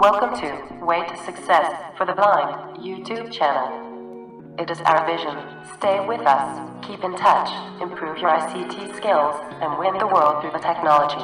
Welcome to Way to Success for the Blind YouTube channel. It is our vision. Stay with us, keep in touch, improve your ICT skills, and win the world through the technology.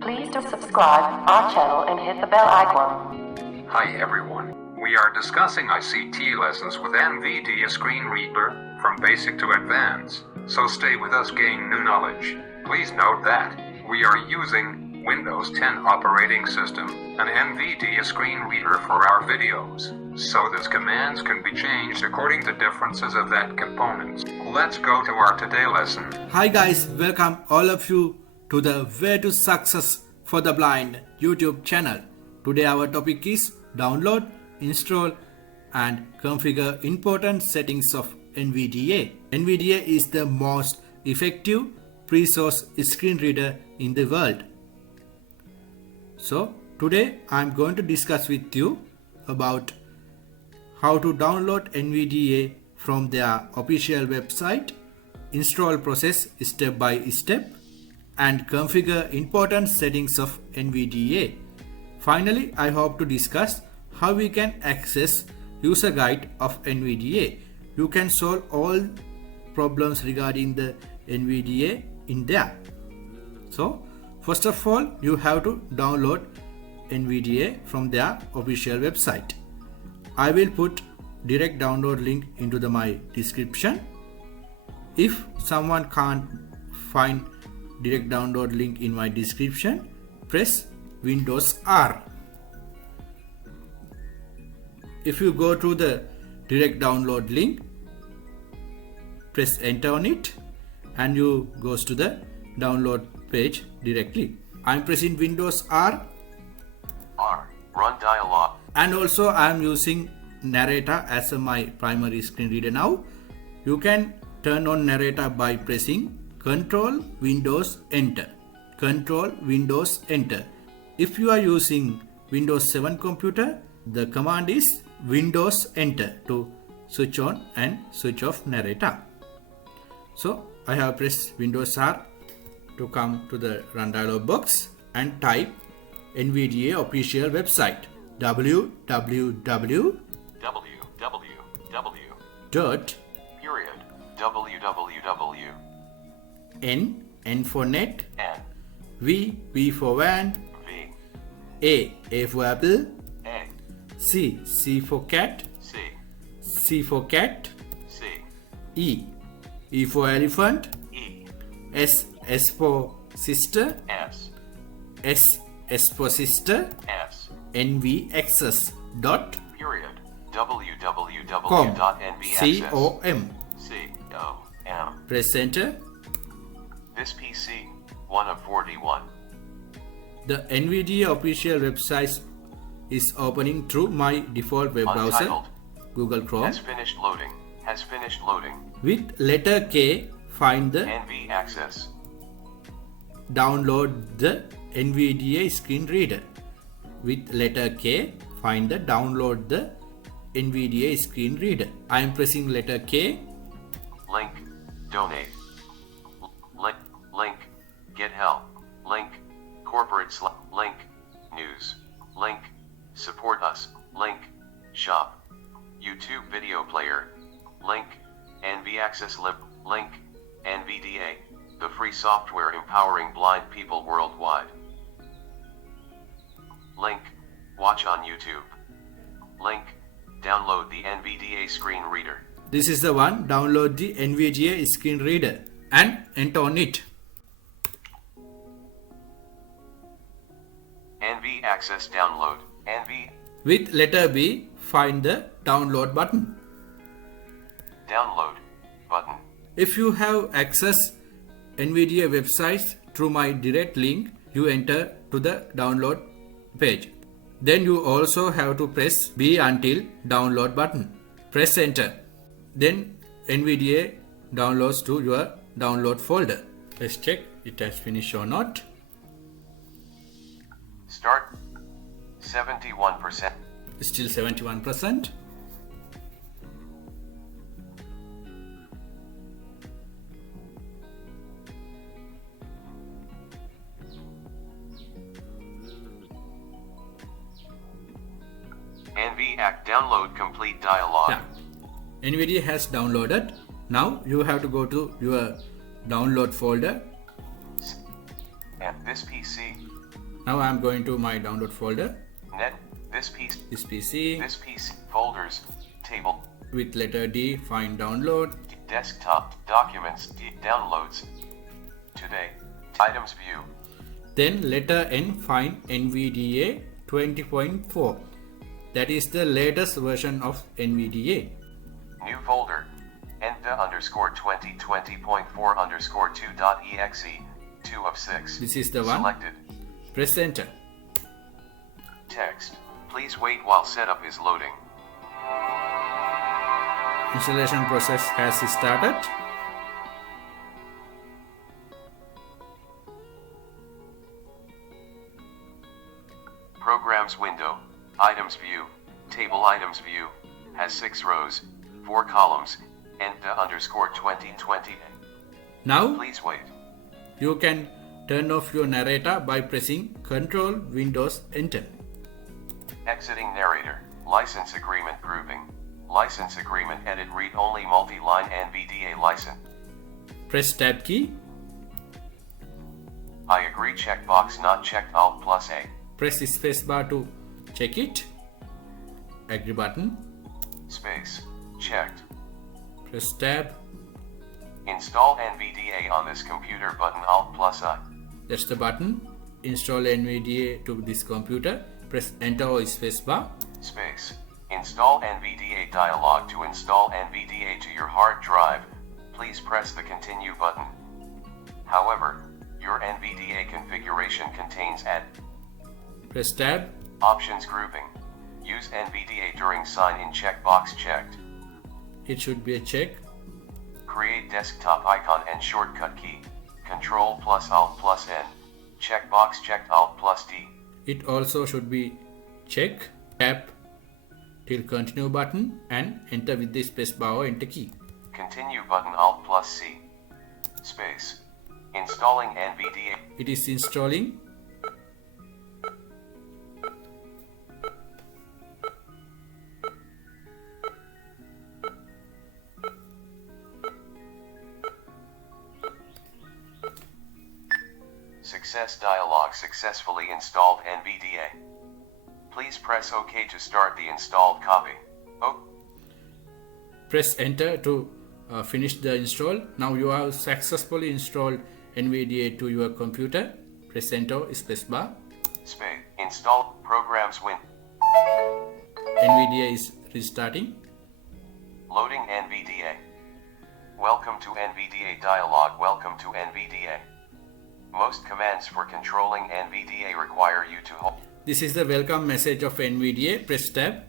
Please do subscribe our channel and hit the bell icon. Hi everyone. We are discussing ICT lessons with NVDA Screen Reader from basic to advanced. So stay with us, gain new knowledge. Please note that we are using Windows 10 operating system and NVDA Screen Reader for our videos, so these commands can be changed according to differences of that components. Let's go to our today lesson. Hi guys, welcome all of you to the Way to Success for the Blind YouTube channel. Today our topic is download, install and configure important settings of NVDA. NVDA is the most effective pre-source screen reader in the world. So today I am going to discuss with you about how to download NVDA from their official website, install process step by step, and configure important settings of NVDA. Finally, I hope to discuss how we can access user guide of NVDA. You can solve all problems regarding the NVDA in there. So first of all, you have to download NVDA from their official website. I will put direct download link into my description. If someone can't find direct download link in my description, press Windows R. If you go to the direct download link, press enter on it and you goes to the download page directly. I am pressing Windows R. Run dialog. And also I am using narrator as my primary screen reader now. You can turn on narrator by pressing Control Windows Enter. Control Windows Enter. If you are using Windows 7 computer, the command is Windows Enter to switch on and switch off narrator. So I have pressed Windows R to come to the run dialog box and type NVDA official website www. Dot www. N for net, N V for van, V A for apple, A C for cat, C for cat, C E for elephant, E S for sister, S for sister, S NV access dot com, www.nvaccess.com. com. Press enter. This PC 1 of 41. The NVDA official website is opening through my default web browser, Untitled. Google Chrome. Has finished loading. With letter K, find the NV access. download the NVDA screen reader. With letter K, find the download the NVDA screen reader. I am pressing letter K. Link. Donate. Link. Get help. Link. Corporate link. News. Link. Support us. Link. Shop. YouTube video player. Link. NV Access Lib. Link. NVDA. The free software empowering blind people worldwide. Link. Watch on YouTube. Link. Download the NVDA screen reader. This is the one. Download the NVDA screen reader and enter on it. NV Access download. NV. With letter B, find the download button. Download button. If you have access NVDA websites through my direct link, you enter to the download page. Then you also have to press B until download button. Press enter. Then NVDA downloads to your download folder. Let's check it has finished or not. Start 71%. Still 71%. NVDA download complete dialog. Yeah. NVDA has downloaded. Now you have to go to your download folder. And this PC. Now I am going to my download folder. This PC. This PC. This PC. Folders. Table. With letter D, find download. Desktop. Documents. Downloads. Today. Items view. Then letter N, find NVDA 20.4. That is the latest version of NVDA. New folder. NVDA_2020.4_2.exe. 2 of 6. This is the one. Selected. Press enter. Text. Please wait while setup is loading. Installation process has started. Programs window. Items view. Table items view. Has 6 rows, 4 columns. NVDA_2020. Now Please wait. you can turn off your narrator by pressing Ctrl Windows Enter. Exiting narrator. License agreement proving. License agreement edit read only multi-line NVDA license. Press Tab key. I agree checkbox not checked Alt plus A. Press spacebar to check it. Agree button. Space. Checked. Press Tab. Install NVDA on this computer button Alt plus I. That's the button. Install NVDA to this computer. Press Enter or spacebar. Space. Install NVDA dialog to install NVDA to your hard drive. Please press the continue button. However, your NVDA configuration contains Press Tab. options grouping. Use NVDA during sign-in checkbox checked. It should be a check. Create desktop icon and shortcut key. Control plus Alt plus N. Checkbox checked Alt plus D. It also should be check. Tap till continue button and enter with the spacebar or enter key. Continue button Alt plus C. Space. Installing NVDA. It is installing. Success dialog successfully installed NVDA. Please press OK to start the installed copy. Press enter to finish the install. Now you have successfully installed NVDA to your computer. Press enter spacebar. Space. Install programs win. NVDA is restarting. Loading NVDA. Welcome to NVDA dialog. Welcome to NVDA. Most commands for controlling NVDA require you to hold. This is the welcome message of NVDA. Press tab.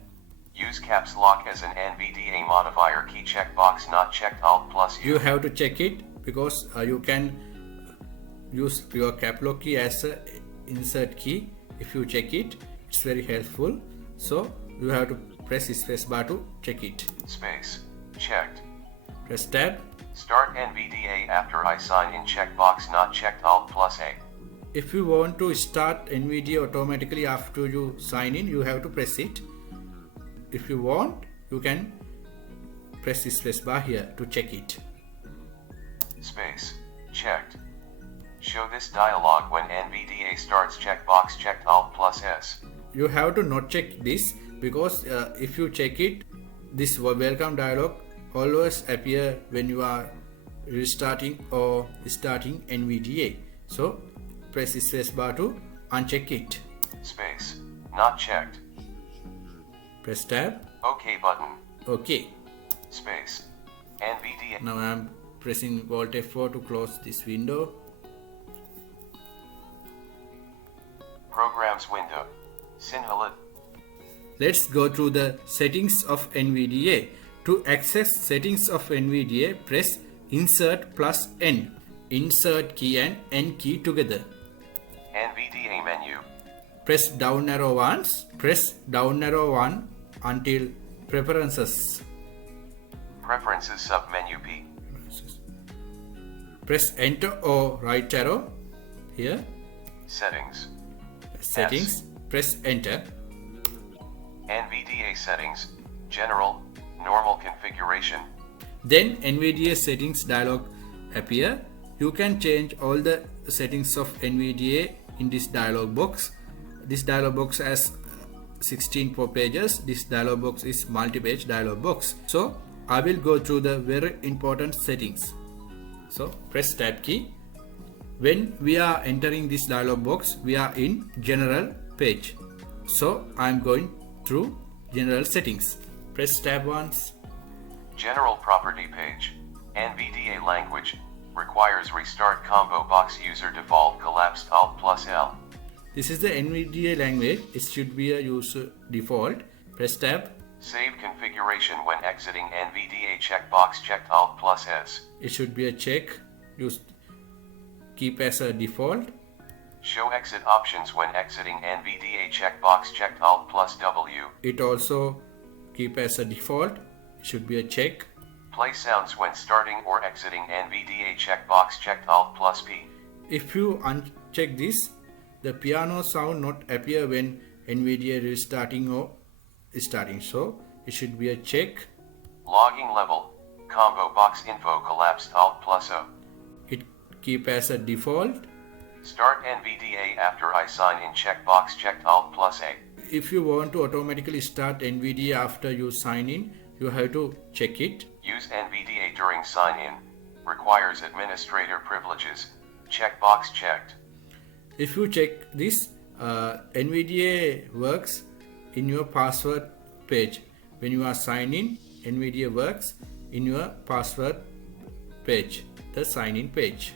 Use caps lock as an NVDA modifier key checkbox not checked Alt plus U. You have to check it because you can use your cap lock key as a insert key. If you check it, it's very helpful. So you have to press space bar to check it. Space. Checked. Press tab. Start NVDA after I sign in checkbox not checked Alt plus A. If you want to start NVDA automatically after you sign in, you have to press it. If you want, you can press the space bar here to check it. Space. Checked. Show this dialog when NVDA starts checkbox checked Alt plus S. You have to not check this because if you check it, this welcome dialog always appear when you are restarting or starting NVDA. So press the space bar to uncheck it. Space. Not checked. Press tab. OK button. OK. Space. NVDA. Now I am pressing Alt F4 to close this window. Programs window. Sinhalit. Let's go through the settings of NVDA. To access settings of NVDA, press Insert plus N. Insert key and N key together. NVDA menu. Press down arrow once. Press down arrow 1 until Preferences. Preferences sub-menu P. Press Enter or right arrow here. Settings. Settings. Press Enter. NVDA Settings, General, Normal Configuration. Then NVDA Settings dialog appear. You can change all the settings of NVDA in this dialog box. This dialog box has 16 pages. This dialog box is multi-page dialog box. So I will go through the very important settings. So press tab key. When we are entering this dialog box, we are in general page. So I am going through general settings. Press tab once. General property page. NVDA language. Requires restart combo box user default collapsed Alt plus L. This is the NVDA language. It should be a user default. Press tab. Save configuration when exiting NVDA checkbox checked Alt plus S. It should be a check. Use keep as a default. Show exit options when exiting NVDA checkbox checked Alt plus W. It also keep as a default. It should be a check. Play sounds when starting or exiting NVDA checkbox checked Alt plus P. If you uncheck this, the piano sound not appear when NVDA restarting or starting. So it should be a check. Logging level. Combo box info collapsed Alt plus O. It keep as a default. Start NVDA after I sign in checkbox checked Alt plus A. If you want to automatically start NVDA after you sign in, you have to check it. Use NVDA during sign in. Requires administrator privileges. Checkbox checked. If you check this, NVDA works in your password page. When you are signed in, NVDA works in your password page, the sign in page.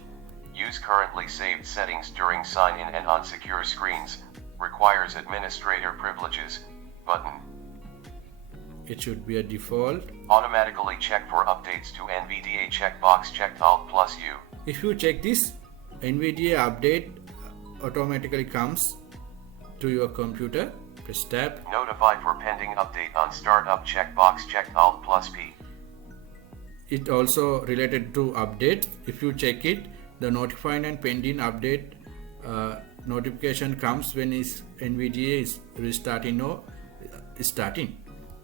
Use currently saved settings during sign in and on secure screens. Requires administrator privileges. Button. It should be a default. Automatically check for updates to NVDA checkbox checked Alt plus U. If you check this, NVDA update automatically comes to your computer. Press tab. Notify for pending update on startup checkbox checked Alt plus P. It also related to update. If you check it, the notified and pending update notification comes when NVDA is restarting or starting.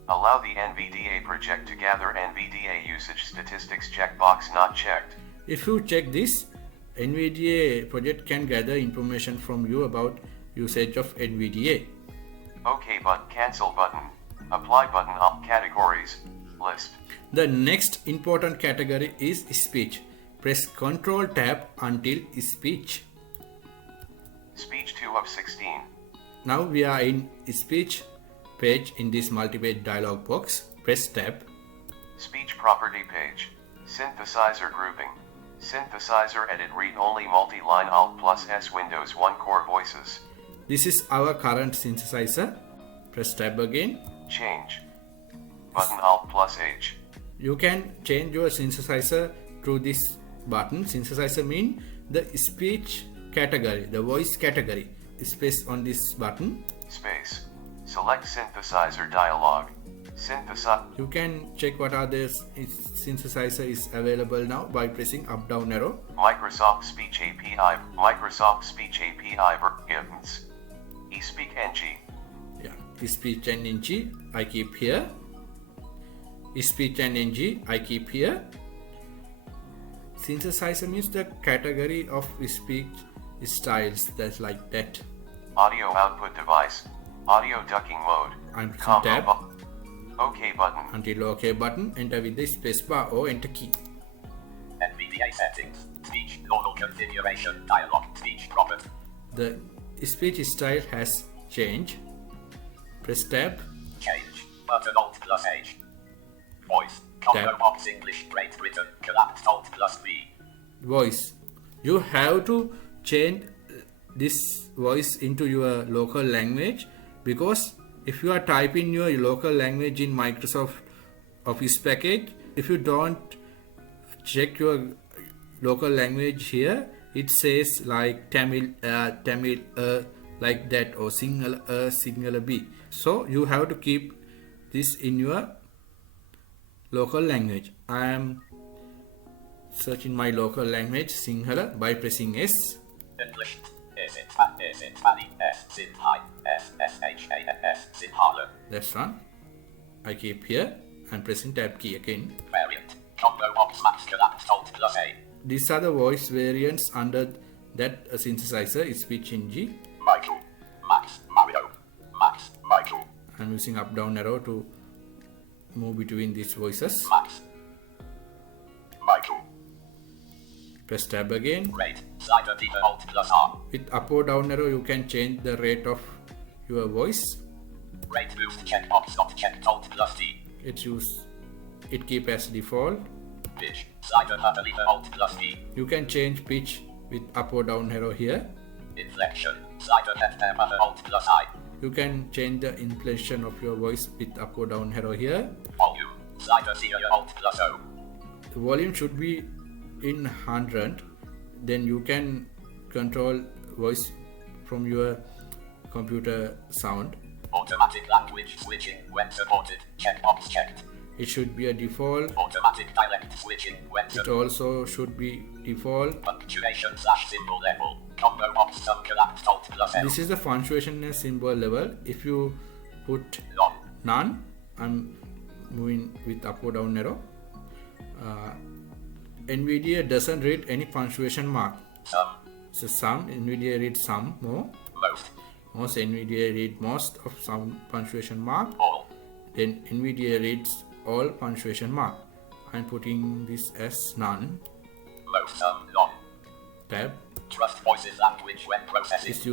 Allow the NVDA project to gather NVDA usage statistics checkbox not checked. If you check this, NVDA project can gather information from you about usage of NVDA. OK button, cancel button, apply button, up categories, list. The next important category is speech. Press Ctrl tab until speech. Speech 2 of 16. Now we are in speech page in this multi-page dialog box. Press tab. Speech property page. Synthesizer grouping. Synthesizer edit read-only multi-line Alt plus S Windows 1 core voices. This is our current synthesizer. Press tab again. Change. Button Alt plus H. You can change your synthesizer through this button. Synthesizer means the speech category, the voice category. Space on this button. Space. Select synthesizer dialog. You can check what are the synthesizer is available now by pressing up down arrow. Microsoft Speech API. Microsoft Speech API versions. eSpeak NG. Yeah, speech and NG I keep here. Speech and NG I keep here. Synthesizer means the category of speech styles that's like that. Audio output device. Audio ducking mode. I'm pressing tab. OK button. Until OK button, enter with the spacebar or enter key. NVDA Settings. Speech normal configuration dialog. Speech property. The speech style has changed. Press tab. Change. Button Alt plus H. Voice. Combo Tab. box English Great Britain. Collapsed Alt plus V. Voice. You have to change this voice into your local language, because if you are typing your local language in Microsoft Office package, if you don't check your local language here, it says like Tamil, like that, or Sinhala B. So you have to keep this in your local language. I am searching my local language Sinhala by pressing S. English. That's one. I keep here and pressing tab key again. Variant. Combo box max collapse alt plus A. These are the voice variants under that synthesizer is speech in G. Michael. Max. Mario. Max. Michael. I'm using up down arrow to move between these voices. Max. Michael. Press tab again. Rate. Slider deeper alt plus R. With up or down arrow you can change the rate of your voice. Rate boost checkbox not checked alt plus D. It keep as default. Pitch. Slider upper lever alt plus D. You can change pitch with up or down arrow here. Inflection. Slider FM upper alt plus I. You can change the inflection of your voice with up or down arrow here. Volume. Slider zero alt plus O. The volume should be in 100. Then you can control voice from your computer sound. Automatic language switching when supported. Checkbox checked. It should be a default. Automatic dialect switching when It also should be default. punctuation / symbol level. Combo box sum collapsed alt plus L. This is the punctuation and symbol level. If you put None. none, I'm moving with up or down arrow. NVDA doesn't read any punctuation mark. Some. So some NVDA reads some more. Most. NVDA read most of some punctuation mark. All. Then NVDA reads all punctuation mark. I'm putting this as none. Most. Some. None. Tab. Trust voices language when processing. Is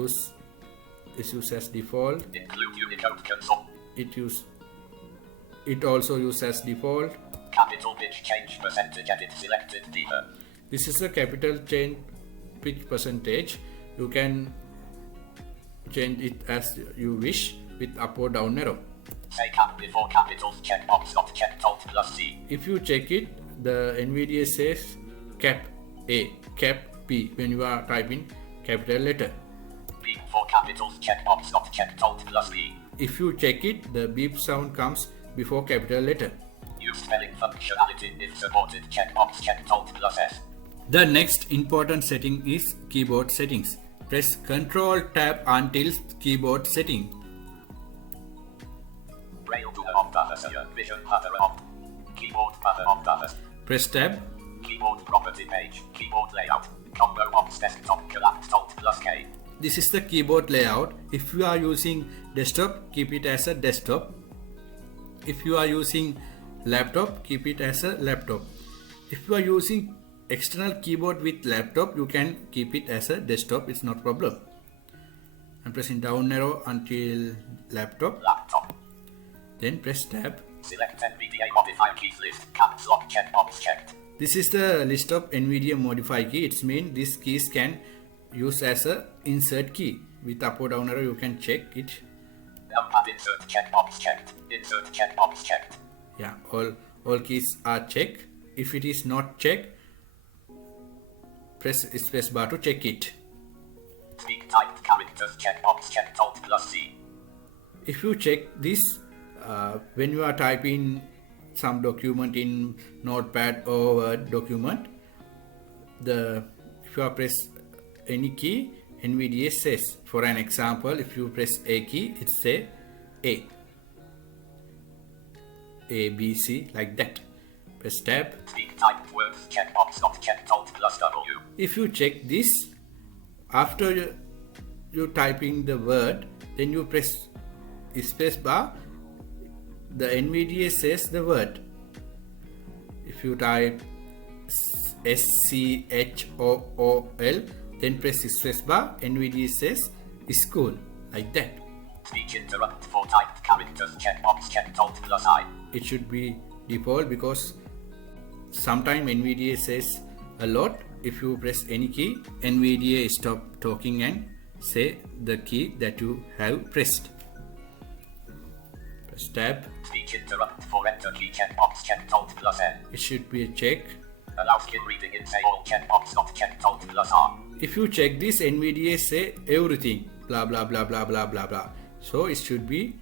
used as default. Include Unicode console. It also used as default. Capital pitch change percentage edit selected deeper. This is a capital change pitch percentage. You can change it as you wish with up or down arrow. Say cap before capitals checkbox not checked alt plus C. If you check it, the NVDA says cap A, cap B when you are typing capital letter. Beep for capitals checkbox not checked alt plus B. If you check it, the beep sound comes before capital letter. Use spelling functionality if supported checkbox checked alt plus S. The next important setting is keyboard settings. Press Ctrl Tab until keyboard setting. Braille to on buffer vision buffer on. Keyboard buffer on buffer. Press Tab. Keyboard property page. Keyboard layout. Combo box desktop collapsed alt plus K. This is the keyboard layout. If you are using desktop, keep it as a desktop. If you are using laptop, keep it as a laptop. If you are using external keyboard with laptop, you can keep it as a desktop. It's not problem. I'm pressing down arrow until laptop. Laptop. Then press tab. Select NVDA modifier keys list. Caps lock checkbox checked. This is the list of NVDA modify key. It means these keys can use as a insert key. With up or down arrow you can check it. Numpad insert checkbox checked. Insert checkbox checked. Yeah, all keys are checked. If it is not checked, press space bar to check it. Speak typed characters checkbox checked alt plus C. If you check this when you are typing some document in Notepad or Word document, if you press any key, NVDA says, for an example, if you press A key, it say A, B, C, like that. Press tab. Speak typed words checkbox not checked alt plus W. If you check this, after you typing the word, then you press space bar, the NVDA says the word. If you type SCHOOL, then press space bar, NVDA says school, like that. Speech interrupt for typed characters checkbox checked alt plus I. It should be default because sometimes NVDA says a lot. If you press any key, NVDA stop talking and say the key that you have pressed. Press tab. Speech interrupt for enter key checkbox checked alt plus N. It should be a check. Allow skin reading in say all checkbox not checked alt plus R. If you check this, NVDA say everything, blah blah blah blah blah blah blah. So it should be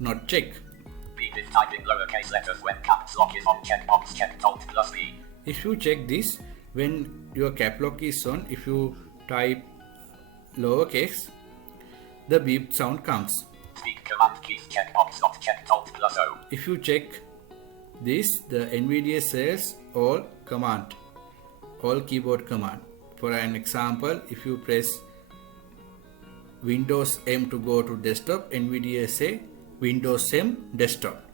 not check. Beep if typing lowercase letters when caps lock is on checkbox checked alt plus B. If you check this, when your cap lock is on, if you type lowercase, the beep sound comes. Speak command keys checkbox not checked Alt plus O. If you check this, the NVDA says all command, all keyboard command. For an example, if you press Windows M to go to desktop, NVDA say Windows M desktop.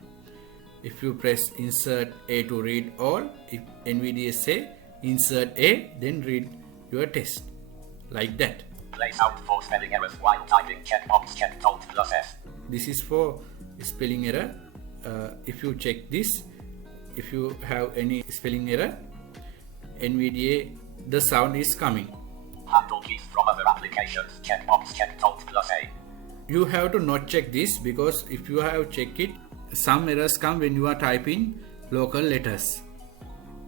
If you press insert A to read all, if NVDA say insert A, then read your test. Like that. Place out for spelling errors while typing checkbox checked Alt plus S. This is for spelling error. If you check this, if you have any spelling error, NVDA, the sound is coming. Handle keys from other applications checkbox checked Alt plus A. You have to not check this, because if you have checked it, some errors come when you are typing local letters.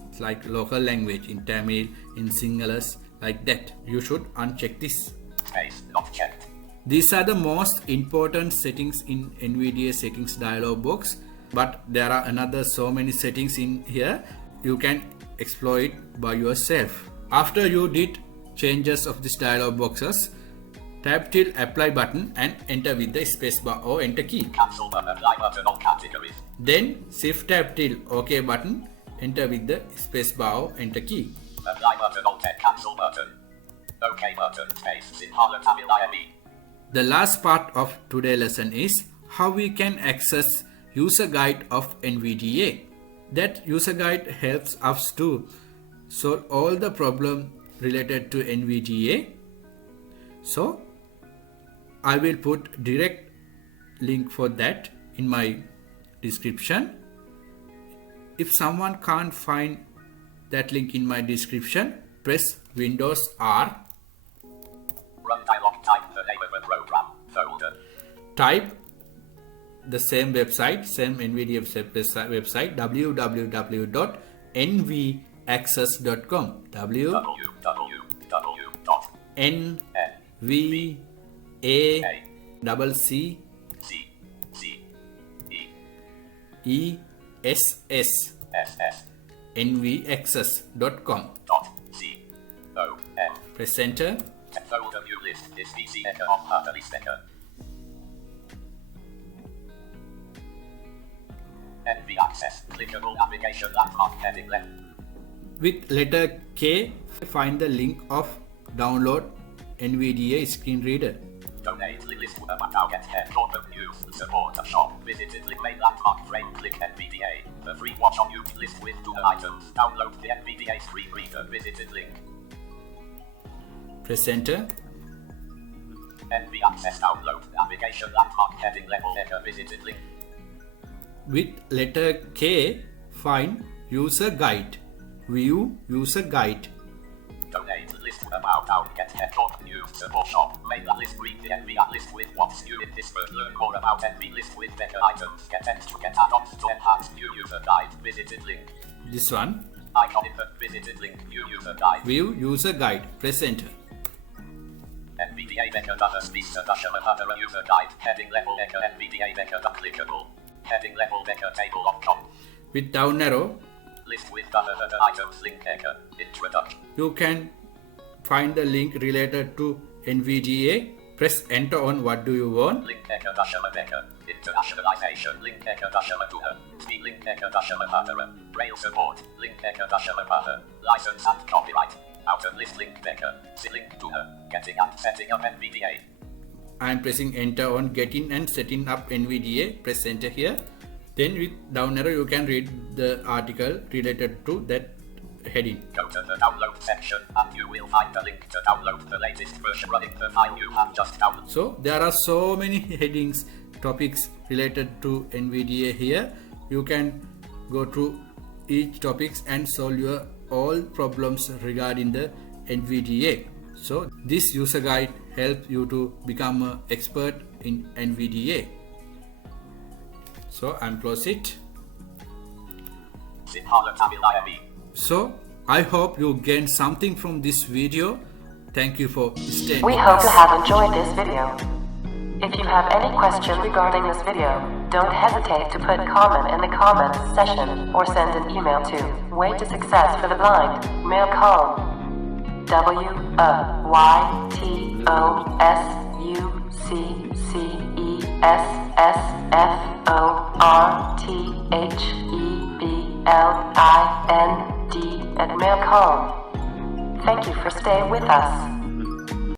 It's like local language in Tamil, in Sinhalese, like that. You should uncheck this. Space not checked. These are the most important settings in NVDA settings dialog box, but there are another so many settings in here. You can explore it by yourself. After you did changes of this dialog boxes, tap till apply button and enter with the spacebar or enter key. Cancel button apply button on categories. Then shift tap till OK button, enter with the spacebar or enter key. Apply button Alt cancel button. OK button space Sinhala Tamil IME. The last part of today's lesson is how we can access user guide of NVDA. That user guide helps us to solve all the problem related to NVDA. So I will put direct link for that in my description. If someone can't find that link in my description, press Windows R. Run dialog, type the name of the program folder. Type the same website, same NVDA website, www.nvaccess.com. nvaccess.com. Press enter. Folder view list is PC Echo on Paper list Echo. NV access clickable application landmark heading left. With letter K, find the link of download NVDA screen reader. Donate list now get head open news support a shop visited link main landmark frame click NVDA the free watch on YouTube list with 2 items download the NVDA screen reader visited link. Press enter. NV access download navigation landmark heading level Echo visited link. With letter K, find user guide. View user guide. Donate list about down get head open news support shop main list read the NV list with what's new in this version. Learn more about NV list with Echo items get extra get add-ons to enhance new user guide visited link. This one. Icon in the visited link new user guide. View user guide. Press enter. NVDA Echo Vista user guide heading level Echo NVDA Echo clickable heading level Echo table option. With down arrow, list with other items link Echo introduction. You can find the link related to NVDA. Press enter on what do you want. Link Echo Echo internationalization link Echo speed link Echo braille support link Echo license and copyright out of list link Echo link to her getting and setting up NVDA. I am pressing enter on getting and setting up NVDA. Press enter here. Then with down arrow you can read the article related to that heading. Go to the download section and you will find the link to download the latest version running the file you have just downloaded. So there are so many headings, topics related to NVDA here. You can go through each topics and solve your all problems regarding the NVDA. So this user guide helps you to become an expert in NVDA. So I'm close it. So I hope you gained something from this video. Thank you for staying. We hope you have enjoyed this video. If you have any question regarding this video, don't hesitate to put comment in the comments section or send an email to Way to Success for the Blind, Mail.com. WYTOSUCCESFORTHEBLIND at mail.com. Thank you for staying with us.